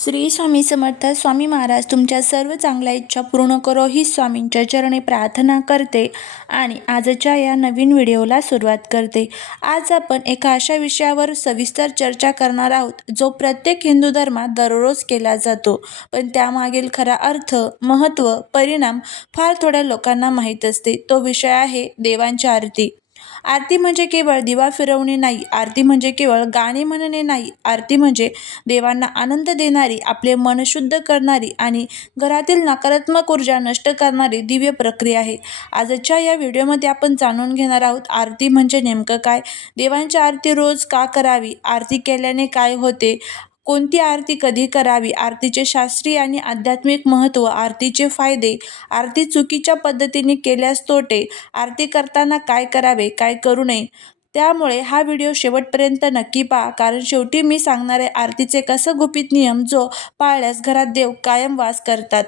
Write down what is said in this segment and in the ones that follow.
श्री स्वामी समर्थ. स्वामी महाराज तुमच्या सर्व चांगल्या इच्छा पूर्ण करो ही स्वामींच्या चरणी प्रार्थना करते आणि आजच्या या नवीन व्हिडिओला सुरुवात करते. आज आपण एका अशा विषयावर सविस्तर चर्चा करणार आहोत जो प्रत्येक हिंदू धर्मात दररोज केला जातो, पण त्यामागील खरा अर्थ, महत्त्व, परिणाम फार थोड्या लोकांना माहीत असते. तो विषय आहे देवांची आरती. आरती म्हणजे केवळ दिवा फिरवणे नाही, आरती म्हणजे केवळ गाणे म्हणणे नाही, आरती म्हणजे देवांना आनंद देणारी, आपले मन शुद्ध करणारी आणि घरातील नकारात्मक ऊर्जा नष्ट करणारी दिव्य प्रक्रिया आहे. आजच्या या व्हिडिओमध्ये आपण जाणून घेणार आहोत आरती म्हणजे नेमकं काय, देवांची आरती रोज का करावी, आरती केल्याने काय होते, कोणती आरती कधी करावी, आरतीचे शास्त्रीय आणि आध्यात्मिक महत्त्व, आरतीचे फायदे, आरती चुकीच्या पद्धतीने केल्यास तोटे, आरती करताना काय करावे, काय करू नये. त्यामुळे हा व्हिडिओ शेवटपर्यंत नक्की पहा, कारण शेवटी मी सांगणार आहे आरतीचे कसं गुपित नियम जो पाळल्यास घरात देव कायम वास करतात.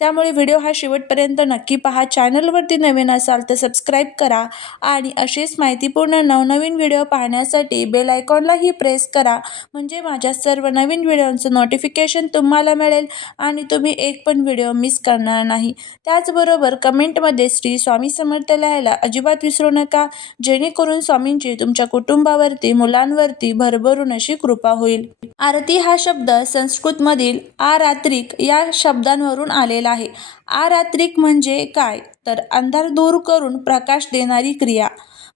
त्यामुळे व्हिडिओ हा शेवटपर्यंत नक्की पहा. चॅनलवरती नवीन असाल तर सबस्क्राईब करा आणि असेच माहितीपूर्ण नवनवीन व्हिडिओ पाहण्यासाठी बेल आयकॉनलाही प्रेस करा, म्हणजे माझ्या सर्व नवीन व्हिडिओचं नोटिफिकेशन तुम्हाला मिळेल आणि तुम्ही एक पण व्हिडिओ मिस करणार नाही. त्याचबरोबर कमेंटमध्ये श्री स्वामी समर्थ लिहायला अजिबात विसरू नका, जेणेकरून स्वामींची तुमच्या कुटुंबावरती, मुलांवरती भरभरून अशी कृपा होईल. आरती हा शब्द संस्कृतमधील आरात्रिक या शब्दांवरून आलेला आहे. आरात्रिक म्हणजे काय, तर अंधार दूर करून प्रकाश देणारी क्रिया,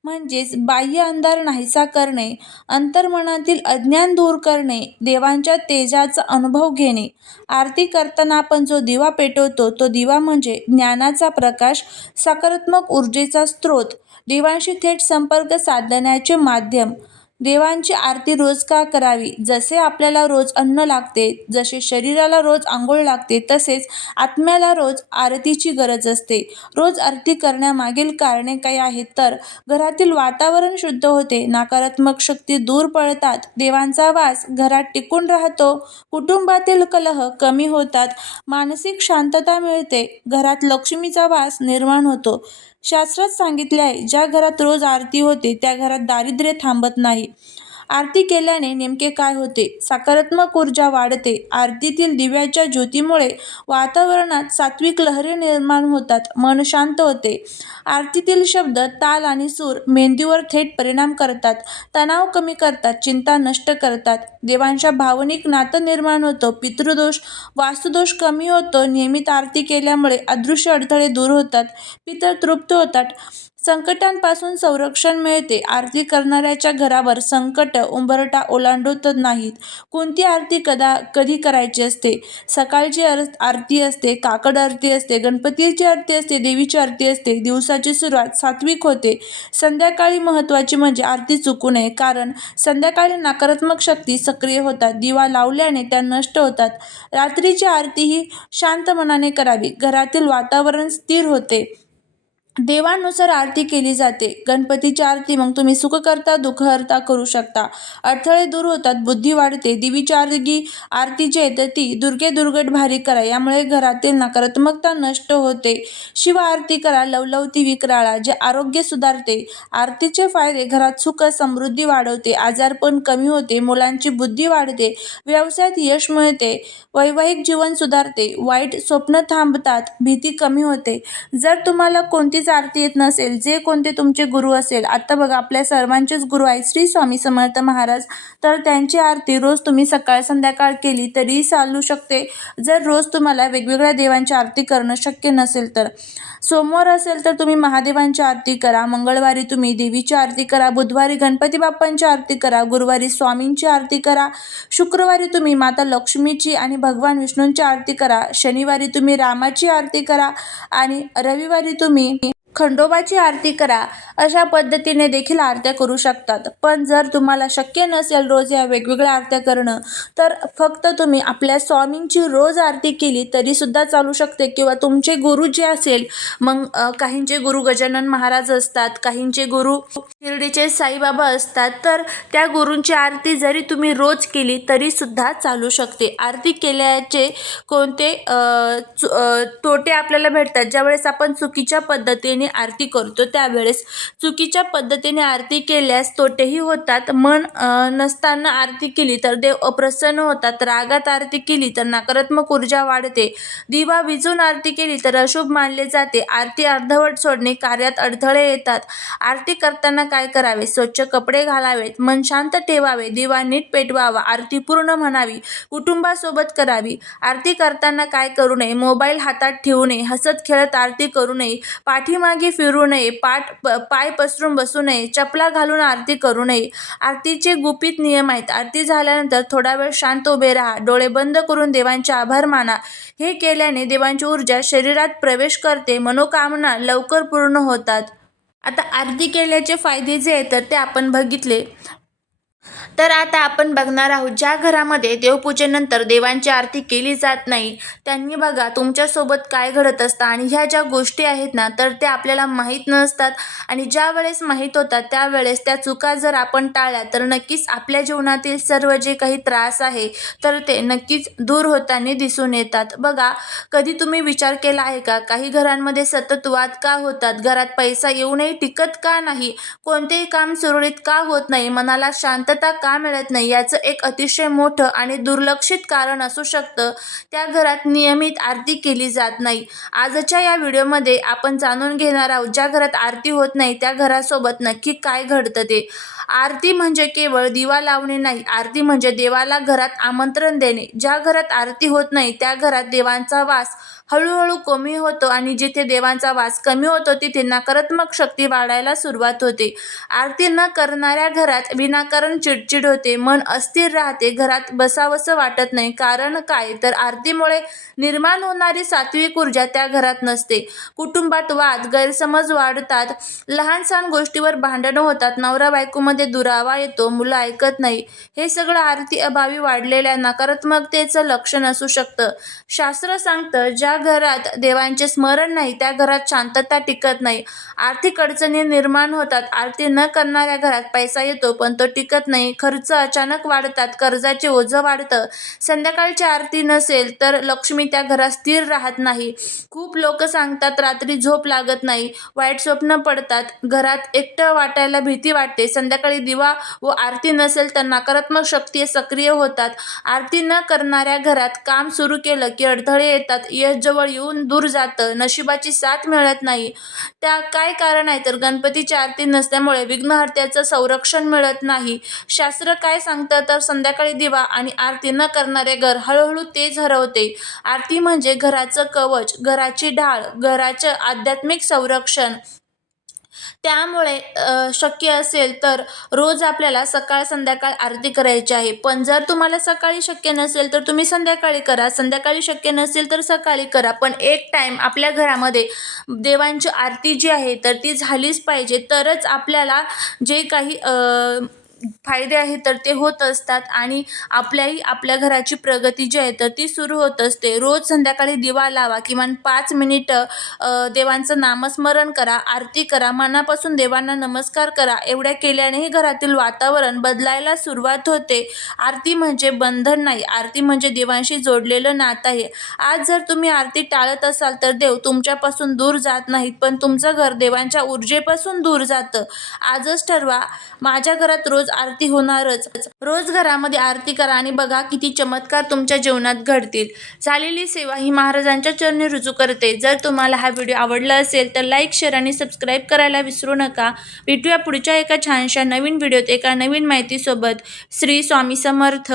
म्हणजेच बाह्य अंधार नाहीसा करणे, अंतर्मनातील अज्ञान दूर करणे, देवांच्या तेजाचा अनुभव घेणे. आरती करताना आपण जो दिवा पेटवतो तो दिवा म्हणजे ज्ञानाचा प्रकाश, सकारात्मक ऊर्जेचा स्रोत, देवांशी थेट संपर्क साधण्याचे माध्यम. देवांची आरती रोज का करावी, जसे आपल्याला रोज अन्न लागते, जसे शरीराला रोज आंघोळ लागते, तसेच आत्म्याला रोज आरतीची गरज असते. रोज आरती करण्यामागील कारणे काय आहेत, तर घरातील वातावरण शुद्ध होते, नकारात्मक शक्ती दूर पळतात, देवांचा वास घरात टिकून राहतो, कुटुंबातील कलह कमी होतात, मानसिक शांतता मिळते, घरात लक्ष्मीचा वास निर्माण होतो. शास्त्रात सांगितले आहे, ज्या घरात रोज आरती होते त्या घरात दारिद्र्य थांबत नाही. आरती केल्याने नेमके काय होते, सकारात्मक ऊर्जा वाढते. आरतीतील दिव्याच्या ज्योतीमुळे वातावरणात सात्विक लहरी निर्माण होतात, मन शांत होते. आरतीतील शब्द, ताल आणि सूर मेंदूवर थेट परिणाम करतात, तणाव कमी करतात, चिंता नष्ट करतात, देवांच्या भावनिक नातं निर्माण होतं, पितृदोष, वास्तुदोष कमी होतो. नियमित आरती केल्यामुळे अदृश्य अडथळे दूर होतात, पितर तृप्त होतात, संकटांपासून संरक्षण मिळते. आरती करणाऱ्याच्या घरावर संकट, उंबरठा ओलांडत नाहीत. कोणती आरती कधी करायची असते, सकाळची आरती असते, काकड आरती असते, गणपतीची आरती असते, देवीची आरती असते. दिवसाची सुरुवात सात्विक होते. संध्याकाळी महत्त्वाची म्हणजे आरती चुकू नये, कारण संध्याकाळी नकारात्मक शक्ती सक्रिय होतात, दिवा लावल्याने त्या नष्ट होतात. रात्रीची आरती ही शांत मनाने करावी, घरातील वातावरण स्थिर होते. देवानुसार आरती केली जाते. गणपतीची आरती मग तुम्ही सुखकर्ता दुःखहर्ता करू शकता, अडथळे दूर होतात, बुद्धी वाढते. देवीची आरती जी आहे तर ती दुर्गे दुर्गट भारी करा, यामुळे घरातील नकारात्मकता नष्ट होते. शिव आरती करा, लवलवती विक्राळा, जे आरोग्य सुधारते. आरतीचे फायदे, घरात सुख समृद्धी वाढवते, आजारपण कमी होते, मुलांची बुद्धी वाढते, व्यवसायात यश मिळते, वैवाहिक जीवन सुधारते, वाईट स्वप्न थांबतात, भीती कमी होते. जर तुम्हाला कोणतीच आरती येत नसेल, जे कोणते तुमचे गुरु असेल, आता बघा आपल्या सर्वांचेच गुरु आहेत श्री स्वामी समर्थ महाराज, तर त्यांची आरती रोज तुम्ही सकाळ संध्याकाळ केली तरी चालू शकते. जर रोज तुम्हाला वेगवेगळ्या देवांची आरती करणं शक्य नसेल तर सोमवार असेल तर तुम्ही महादेवांची आरती करा, मंगळवारी तुम्ही देवीची आरती करा, बुधवारी गणपती बाप्पांची आरती करा, गुरुवारी स्वामींची आरती करा, शुक्रवारी तुम्ही माता लक्ष्मीची आणि भगवान विष्णूंची आरती करा, शनिवारी तुम्ही रामाची आरती करा आणि रविवारी तुम्ही खंडोबाची आरती करा. अशा पद्धतीने देखील आरत्या करू शकतात. पण जर तुम्हाला शक्य नसेल रोज या वेगवेगळ्या आरत्या करणं, तर फक्त तुम्ही आपल्या स्वामींची रोज आरती केली तरी सुद्धा चालू शकते. किंवा तुमचे गुरु जे असेल, मग काहींचे गुरु गजानन महाराज असतात, काहींचे गुरु शिर्डीचे साईबाबा असतात, तर त्या गुरूंची आरती जरी तुम्ही रोज केली तरी सुद्धा चालू शकते. आरती केल्याचे कोणते तोटे आपल्याला भेटतात, ज्यावेळेस आपण चुकीच्या पद्धतीने आरती करतो त्यावेळेस चुकीच्या पद्धतीने आरती केल्यास तोटेही होतात. मन नसताना आरती केली तर देव अप्रसन्न होतात. रागात आरती केली तर नकारात्मक ऊर्जा वाढते. दिवा विझून आरती केली तर अशुभ मानले जाते. आरती अर्धवट सोडणे कार्यात अडथळे येतात. आरती करताना काय करावे? स्वच्छ कपडे घालावेत, मन शांत ठेवावे, दिवा नीट पेटवावा, आरती पूर्ण म्हणावी, कुटुंबासोबत करावी. आरती करताना काय करू नये? मोबाईल हातात ठेवू नये, हसत खेळत आरती करू नये, पाठीमागे फिरू नये, पाय पसरून बसू नये, चपला घालून आरती करू नये. आरतीचे गुपित नियम आहेत. आरती झाल्यानंतर थोडा वेळ शांत उभे राहा, डोळे बंद करून देवांचे आभार माना. हे केल्याने देवांची ऊर्जा शरीरात प्रवेश करते, मनोकामना लवकर पूर्ण होतात. आता आरती केल्याचे फायदे जे आहेत तर ते आपण बघितले. तर आता आपण बघणार आहोत ज्या घरामध्ये देवपूजेनंतर देवांची आरती केली जात नाही त्यांनी बघा तुमच्यासोबत काय घडत असतं. आणि ह्या ज्या गोष्टी आहेत ना तर त्या आपल्याला माहीत नसतात आणि ज्या वेळेस माहीत होतात त्यावेळेस त्या चुका जर आपण टाळल्या तर नक्कीच आपल्या जीवनातील सर्व जे काही त्रास आहे तर ते नक्कीच दूर होताना दिसून येतात. बघा, कधी तुम्ही विचार केला आहे का काही घरांमध्ये सतत वाद का होतात? घरात पैसा येऊनही टिकत का नाही? कोणतेही काम सुरळीत का होत नाही? मनाला शांतता का मिळत नाही? याचं एक अतिशय मोठं आणि दुर्लक्षित कारण असू शकतं. त्या घरात नियमित आरती केली जात नाही. आजच्या या व्हिडिओमध्ये आपण जाणून घेणार आहोत ज्या घरात आरती होत नाही त्या घरासोबत नक्की काय घडतं ते. आरती म्हणजे केवळ दिवा लावणे नाही, आरती म्हणजे देवाला घरात आमंत्रण देणे. ज्या घरात आरती होत नाही त्या घरात देवांचा वास हळूहळू कमी होतो आणि जिथे देवांचा वास कमी होतो तिथे नकारात्मक शक्ती वाढायला सुरुवात होते. आरती न करणाऱ्या घरात विनाकारण चिडचिड होते, मन अस्थिर राहते, घरात बसावंसं वाटत नाही. कारण काय? तर आरतीमुळे निर्माण होणारी सात्विक ऊर्जा त्या घरात नसते. कुटुंबात वाद, गैरसमज वाढतात, लहान सहान गोष्टीवर भांडणं होतात, नवरा बायकोमध्ये दुरावा येतो, मुलं ऐकत नाही. हे सगळं आरती अभावी वाढलेल्या नकारात्मकतेचं लक्षण असू शकतं. शास्त्र सांगतं ज्या घरात देवांचे स्मरण नाही त्या घरात शांतता टिकत नाही, आर्थिक अडचणी निर्माण होतात. आरती न करणाऱ्या घरात पैसा येतो पण तो टिकत नाही, खर्च अचानक वाढतात, कर्जाचे ओझं वाढतं. संध्याकाळची आरती नसेल तर लक्ष्मी त्या घरात स्थिर राहत नाही. खूप लोक सांगतात रात्री झोप लागत नाही, वाईट स्वप्न पडतात, घरात एकटं वाटायला भीती वाटते. संध्याकाळी दिवा व आरती नसेल तर नकारात्मक शक्ती सक्रिय होतात. आरती न करणाऱ्या घरात काम सुरू केलं की अडथळे येतात, यश जवळ येऊन दूर जातं, नशिबाची साथ मिळत नाही. त्या काय कारण आहे? तर गणपतीची आरती नसल्यामुळे विघ्नहर्त्याचं संरक्षण मिळत नाही. शास्त्र काय सांगतं? तर संध्याकाळी दिवा आणि आरती न करणारे घर हळूहळू तेज हरवते. आरती म्हणजे घराचं कवच, घराची ढाल, घराचं आध्यात्मिक संरक्षण. त्यामुळे शक्य असेल तर रोज आपल्याला सकाळ संध्याकाळ आरती करायची आहे. पण जर तुम्हाला सकाळी शक्य नसेल तर तुम्ही संध्याकाळी करा, संध्याकाळी शक्य नसेल तर सकाळी करा. पण एक टाईम आपल्या घरामध्ये देवांची आरती जी आहे तर ती झालीच पाहिजे. तरच आपल्याला जे काही फायदे आहेत तर ते होत असतात आणि आपल्या घराची प्रगती जी आहे तर ती सुरू होत असते. रोज संध्याकाळी दिवा लावा, किमान 5 मिनिटं देवांचं नामस्मरण करा, आरती करा, मनापासून देवांना नमस्कार करा. एवढ्या केल्यानेही घरातील वातावरण बदलायला सुरुवात होते. आरती म्हणजे बंधन नाही, आरती म्हणजे देवांशी जोडलेलं नातं आहे. आज जर तुम्ही आरती टाळत असाल तर देव तुमच्यापासून दूर जात नाहीत, पण तुमचं घर देवांच्या ऊर्जेपासून दूर जातं. आजच ठरवा, माझ्या घरात रोज आरती होणारच. रोज घरामध्ये आरती करा आणि बघा किती चमत्कार तुमच्या जीवनात घडतील. झालेली सेवा ही महाराजांच्या चरणी रुजू करते. जर तुम्हाला हा व्हिडिओ आवडला असेल तर लाईक, शेअर आणि सबस्क्राईब करायला विसरू नका. भेटूया पुढच्या एका छानशा नवीन व्हिडिओत एका नवीन माहितीसोबत. श्री स्वामी समर्थ.